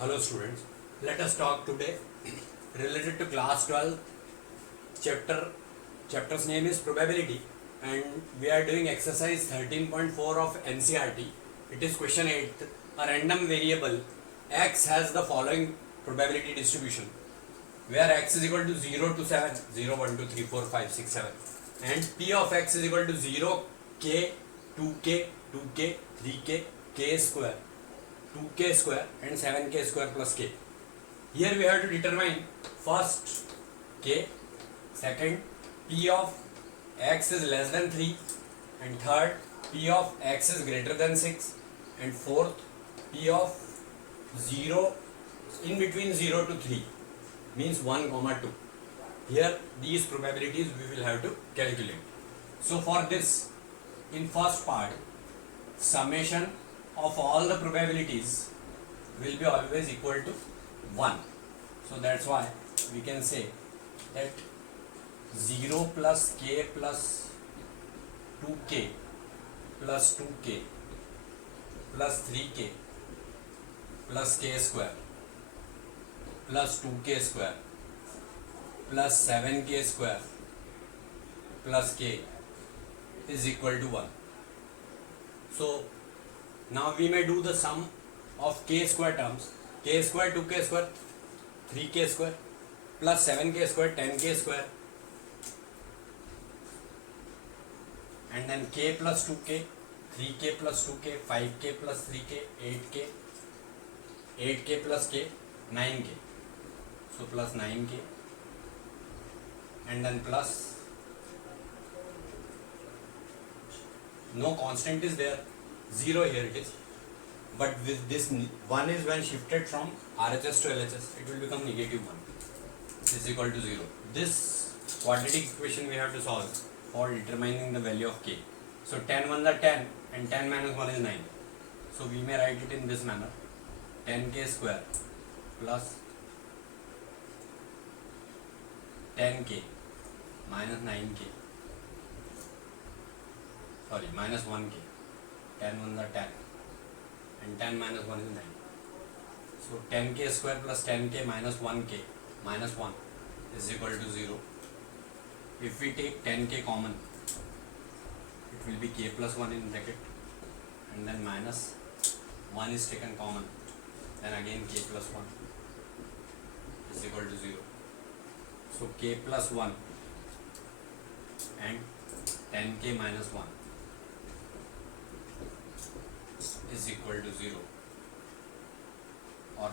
Hello students, let us talk today related to class 12 chapter's name is probability and we are doing exercise 13.4 of NCERT. It is question 8. A random variable x has the following probability distribution where x is equal to 0 to 7, 0, 1, 2, 3, 4, 5, 6, 7 and p of x is equal to 0, k, 2k, 2k, 3k, k square, 2k square and 7k square plus k. Here we have to determine first k, second p of x is less than 3 and third p of x is greater than 6 and fourth p of 0 in between 0 to 3 means 1 comma 2. Here these probabilities we will have to calculate. So for this, in first part, summation of all the probabilities will be always equal to 1. So that's why we can say that 0 plus k plus 2k plus 2k plus 3k plus k square plus 2k square plus 7k square plus k is equal to 1. So now we may do the sum of k square terms, k square, 2k square, 3k square plus 7k square, 10k square and then k plus 2k, 3k plus 2k, 5k plus 3k, 8k, 8k plus k, 9k. So plus 9k and then plus, no constant is there, 0 here it is, but with this 1 is when shifted from RHS to LHS, it will become negative 1 is equal to 0. This quadratic equation we have to solve for determining the value of k. So 10 1 are 10 and 10 minus 1 is 9. So we may write it in this manner, 10k square plus 10k minus 9k, sorry, minus 1k, 10 1 are 10 and 10 minus 1 is 9. So 10k square plus 10k minus 1k minus 1 is equal to 0. If we take 10k common, it will be k plus 1 in bracket and then minus 1 is taken common, then again k plus 1 is equal to 0. So k plus 1 and 10k minus 1 is equal to 0, or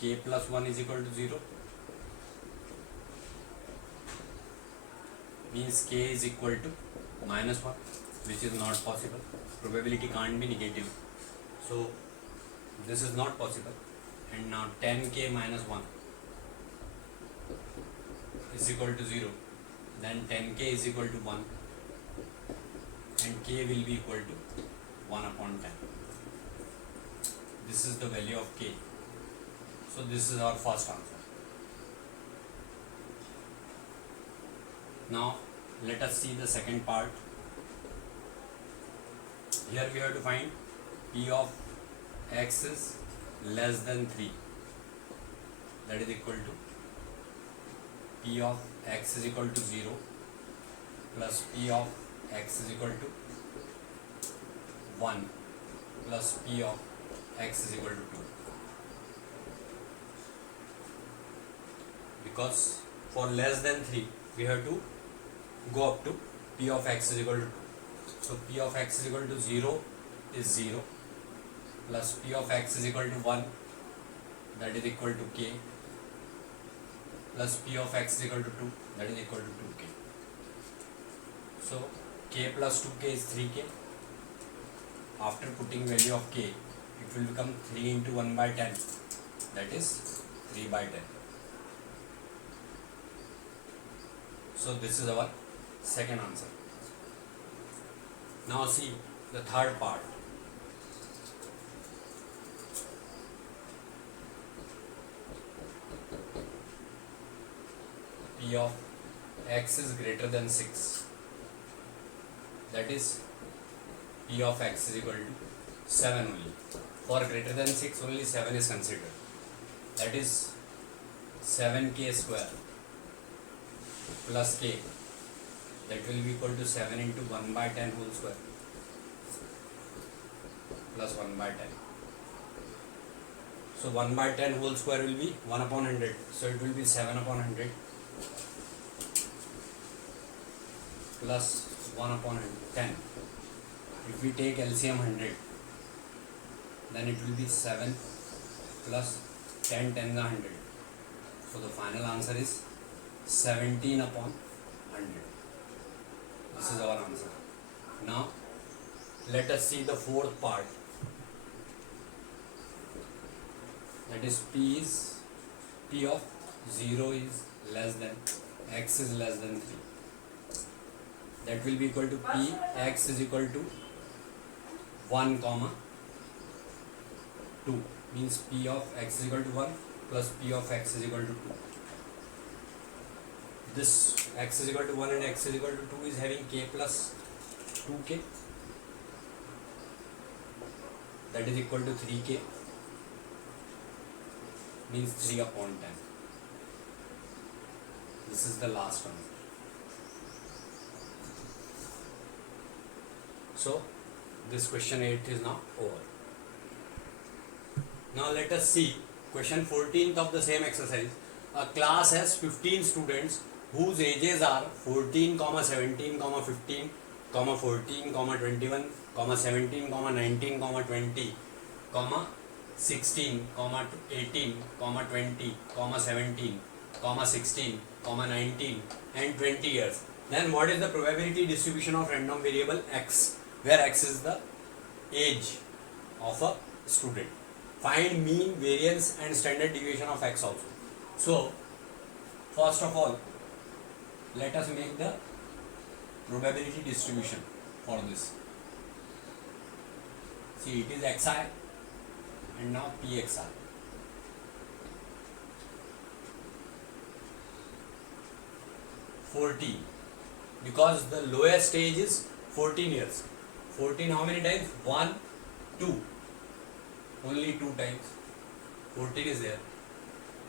k plus 1 is equal to 0 means k is equal to minus 1, which is not possible. Probability can't be negative, so this is not possible. And now 10k minus 1 is equal to 0, then 10k is equal to 1 and k will be equal to 1 upon 10. This is the value of k. So this is our first answer. Now let us see the second part. Here we have to find p of x is less than 3, that is equal to p of x is equal to 0 plus p of x is equal to 1 plus p of x is equal to 2. Because for less than 3 we have to go up to p of x is equal to 2. So p of x is equal to 0 is 0 plus p of x is equal to 1, that is equal to k, plus p of x is equal to 2, that is equal to 2k. So k plus 2k is 3k. After putting value of k, it will become 3 into 1 by 10, that is 3 by 10. So this is our second answer. Now see the third part. P of x is greater than 6, that is p of x is equal to 7 only. For greater than 6 only 7 is considered. that is 7k square plus k, that will be equal to 7 into 1 by 10 whole square plus 1 by 10. So 1 by 10 whole square will be 1 upon 100. So it will be 7 upon 100 plus 1 upon 10. If we take LCM 100, then it will be 7 plus 10 10 100. So the final answer is 17 upon 100. This is our answer. Now let us see the fourth part. That is P of 0 is less than x is less than 3. That will be equal to P x is equal to 1 comma 2, means P of x is equal to 1 plus P of x is equal to 2. This x is equal to 1 and x is equal to 2 is having k plus 2k, that is equal to 3k, means 3 upon 10. This is the last one. So this question 8 is now over. Now let us see question 14th of the same exercise. A class has 15 students whose ages are 14, 17, 15, 14, 21, 17, 19, 20, 16, 18, 20, 17, 16, 19 and 20 years. Then what is the probability distribution of random variable x, where x is the age of a student? Find mean, variance and standard deviation of x also. So first of all, let us make the probability distribution for this. See, it is xi and now pxi. (14) because the lowest stage is 14 years. 14 how many times? 1, 2. Only 2 times. 14 is there.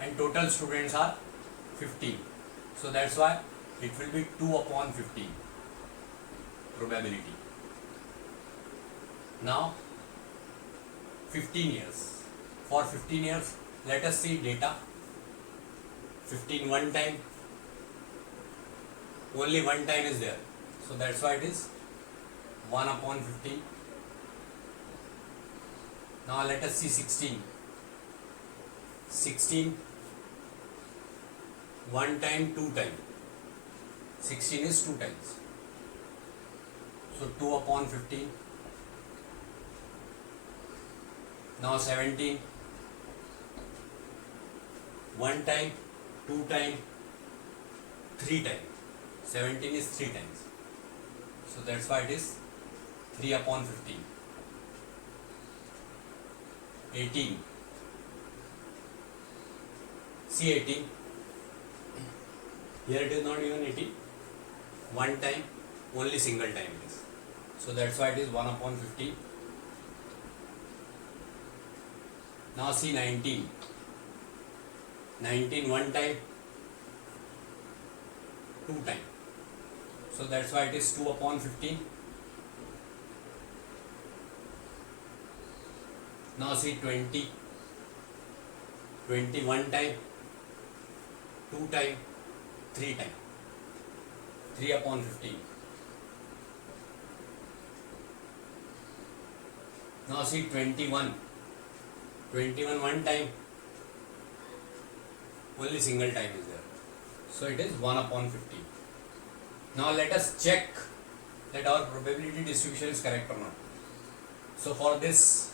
And total students are 15. So that's why it will be 2 upon 15 probability. Now 15 years. For 15 years, let us see data. 15 one time. Only one time is there. So that's why it is 1 upon 15. Now let us see 16. 16 one time, 2 times. 16 is 2 times. So 2 upon 15. Now 17. 1 time, 2 times, 3 times. 17 is 3 times. So that's why it is 3 upon 15. 18. See 18. Here it is not even 18. 1 time, only single time it is. So that's why it is 1 upon 15. Now see 19. 19 one time, 2 time. So that's why it is 2 upon 15. Now see 20. 20 one time, 2 time, 3 time. 3 upon 15. Now see 21. 21 one time, only single time is there. So it is 1 upon 15. Now let us check that our probability distribution is correct or not. So for this,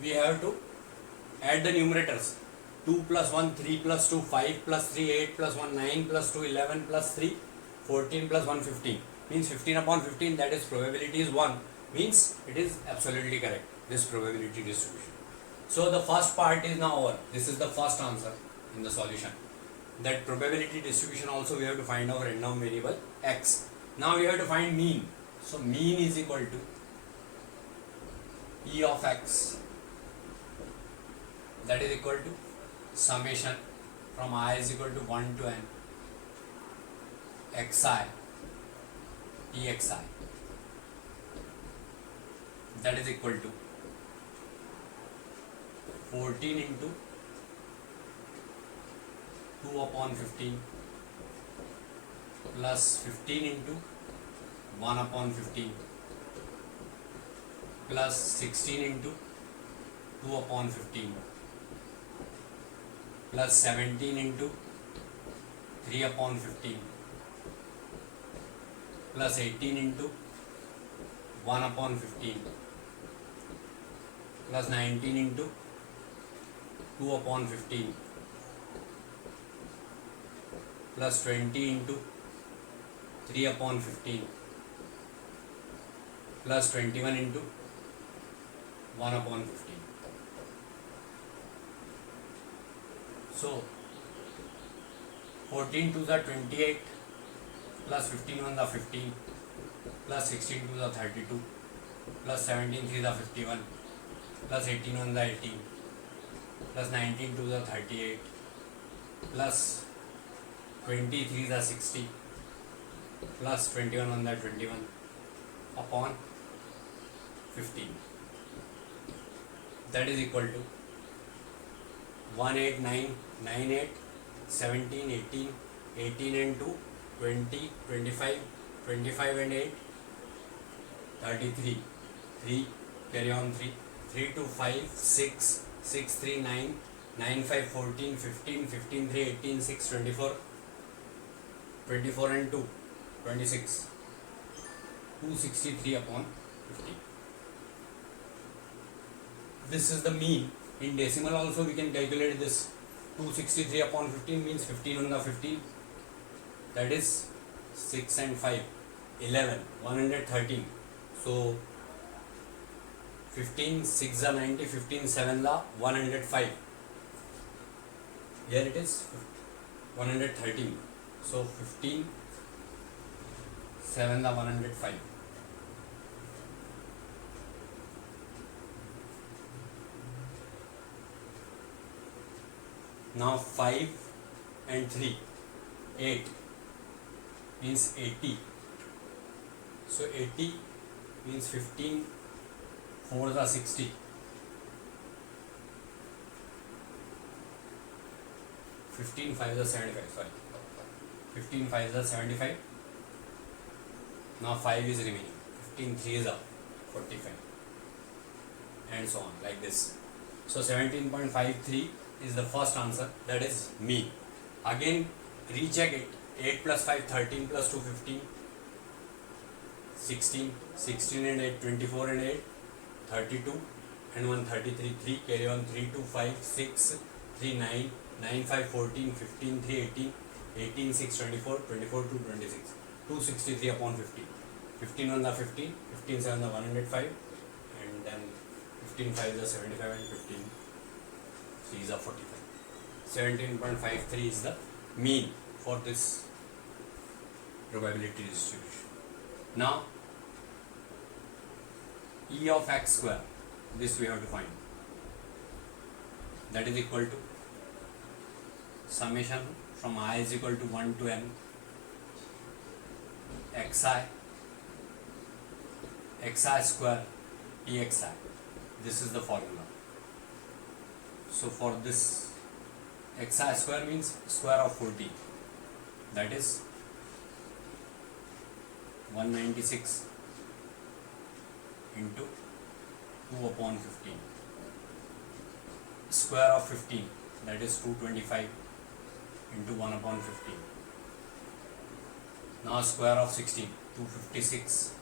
we have to add the numerators. 2 plus 1, 3 plus 2, 5 plus 3, 8 plus 1, 9 plus 2, 11 plus 3, 14 plus 1, 15. Means 15 upon 15, that is probability is 1. Means it is absolutely correct, this probability distribution. So the first part is now over. This is the first answer in the solution. That probability distribution also we have to find our random variable x. Now we have to find mean. So mean is equal to P of x that is equal to summation from I is equal to 1 to n xi dxi, that is equal to 14 into 2 upon 15 plus 15 into 1 upon 15 plus 16 into 2 upon 15 plus 17 into 3 upon 15 plus 18 into 1 upon 15 plus 19 into 2 upon 15 plus 20 into 3 upon 15 plus 21 into 1 upon 15. So 14 to the 28 plus 15 on the 15 plus 16 to the 32 plus 17 to the 51 plus 18 on the 18 plus 19 to the 38 plus 23 the 60 plus 21 on the 21 upon 15, that is equal to 18998 17 18 18 and 2 20 25 25 and 8 33 3 carry on 3 3 to 5 6 6 3 9 9 5 14 15 15 3 18 6 24 24 and 2 26 263 upon 50. This is the mean. In decimal also we can calculate this. 263 upon 15 means 15 on the 15, that is 6 and 5 11 113. So 15 6 the 90, 15 7 the 105. Here it is 113. So 15 7 the 105. Now 5 and 3 8 means 80. So 80 means 15 4 the 60. 15 5 the 75, sorry. 15 5 the 75. Now 5 is remaining. 15 3 is 45. And so on, like this. So 17.53 is the first answer, that is mean. Again recheck it. 8 plus 5 13 plus 2 15 16 16 and 8 24 and 8 32 and 1 33 3 carry on 3 2 5 6 3 9 9 5 14 15 3 18 18 6 24 24 2 26 263 upon 15 15 on the 15 15 7 the 105 and then 15 5 the 75 and 15 3 is the 45. 17.53 is the mean for this probability distribution. Now E of x square, this we have to find, that is equal to summation from I is equal to 1 to n xi square dxi. This is the formula. So for this xi square means square of 14, that is 196 into 2 upon 15. Square of 15, that is 225 into 1 upon 15. Now square of 16, 256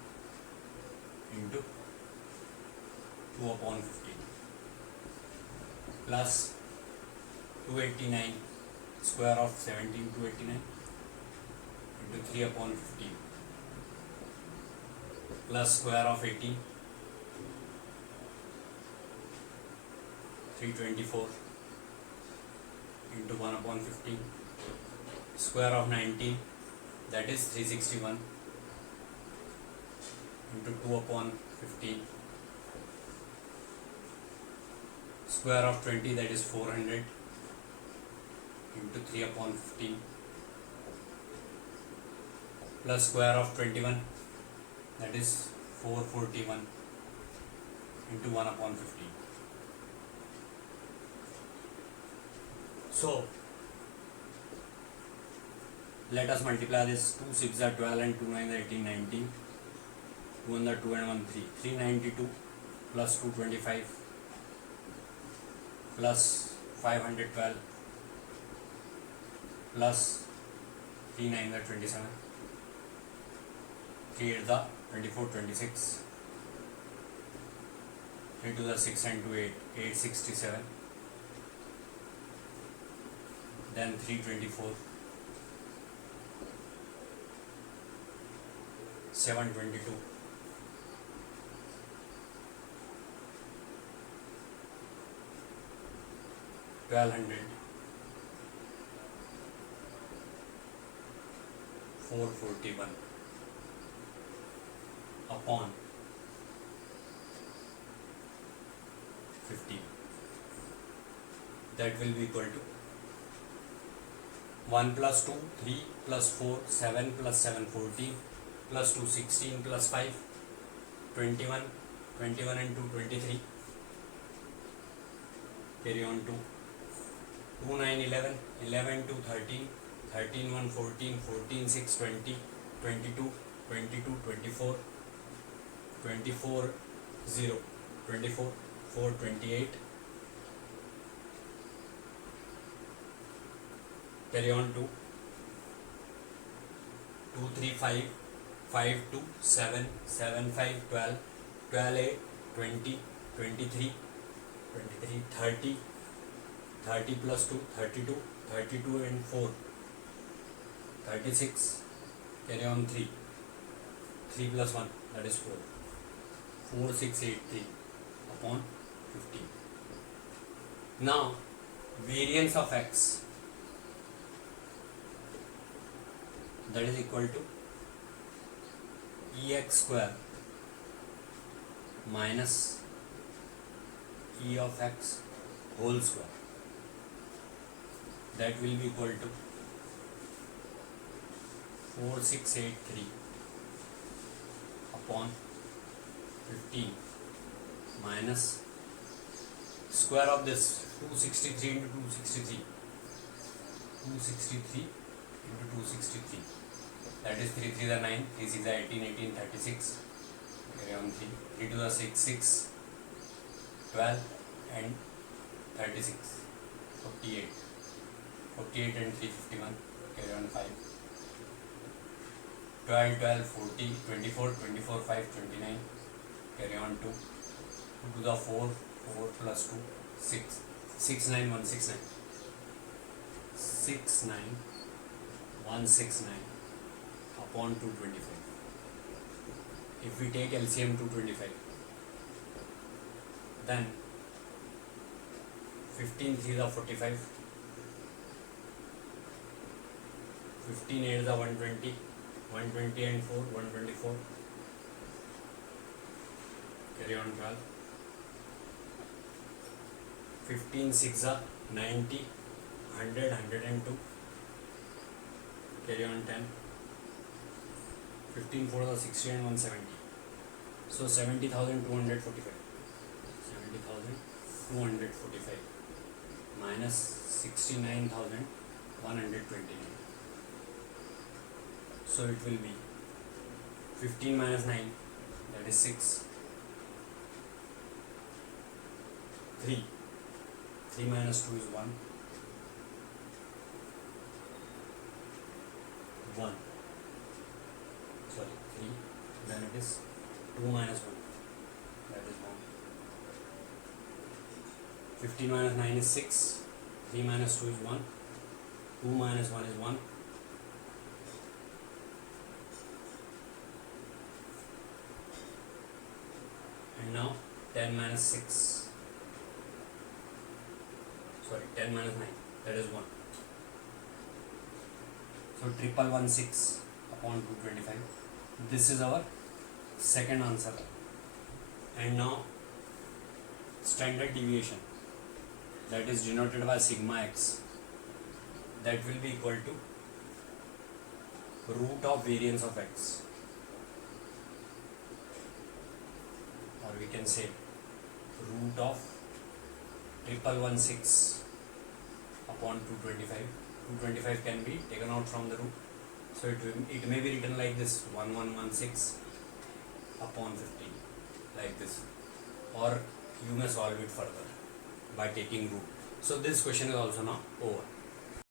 into 2 upon 15 plus 289 square of 17 289 into 3 upon 15 plus square of 18 324 into 1 upon 15 square of 19, that is 361 into 2 upon 15 square of 20, that is 400, into 3 upon 15, plus square of 21, that is 441, into 1 upon 15. So let us multiply this. 2 6 are 12 and 2 9 are 18, 19. 2 1 are 2 and 1 3. 392 plus 225 plus 512 plus 3 9 are 27. 3 8 are 24, 26. 3 2 are 6 and 2 8, 867. Then 324, 722, 1200, 441 upon 15. That will be equal to 1 plus 2, 3 plus 4, 7 plus 7, 14 plus 2, 16 plus 5, 21, 21 and 2, 23. Carry on to 2 9 11, 11 2 13, 13 1 14, 14 6 20, 22, 22 24, 24 0, 24, 4 28. Carry on to 2 3 5, 5 2 7, 7 5 12, 12 8 20, 23, 23 30, 30 plus 2 32, 32 and 4 36. Carry on 3, 3 plus 1, that is 4, 4 6 8 3 upon 15. Now variance of x, that is equal to ex square minus e of x whole square. That will be equal to 4683 upon 15 minus square of this 263 into 263, 263 into 263, that is 3 3 are 9, 3 6 are 18, 18 36. Carry on 3, 3 2 are 6, 6 12 and 36, 48, 48 and 3 51. Carry on 5, 12 12 40, 24, 24 5 29. Carry on 2, 2 to the 4, 4 plus 2 6, 6 9 169, 6 9 169 upon 225. If we take LCM 225, then 15 3 are 45, 15 8 are 120, 120 and 4 124. Carry on 12, 15 6 are 90, 100 102. Carry on 10, 15 4 are 60 and 170. So 70,245, 70,245 minus 69,129. So it will be 15 minus 9, that is 6, 3, 3 minus 2 is 1, 1, sorry 3, then it is 2 minus 1, that is 1. 15 minus 9 is 6, 3 minus 2 is 1, 2 minus 1 is 1, and now 10 minus 6, sorry 10 minus 9, that is 1. So 1116 upon 225. This is our second answer. And now standard deviation. that is denoted by sigma x, that will be equal to root of variance of x, or we can say root of 1116 upon 225. 225 can be taken out from the root, so it may be written like this, 1116 upon 15, like this, or you may solve it further by taking root. So this question is also now over.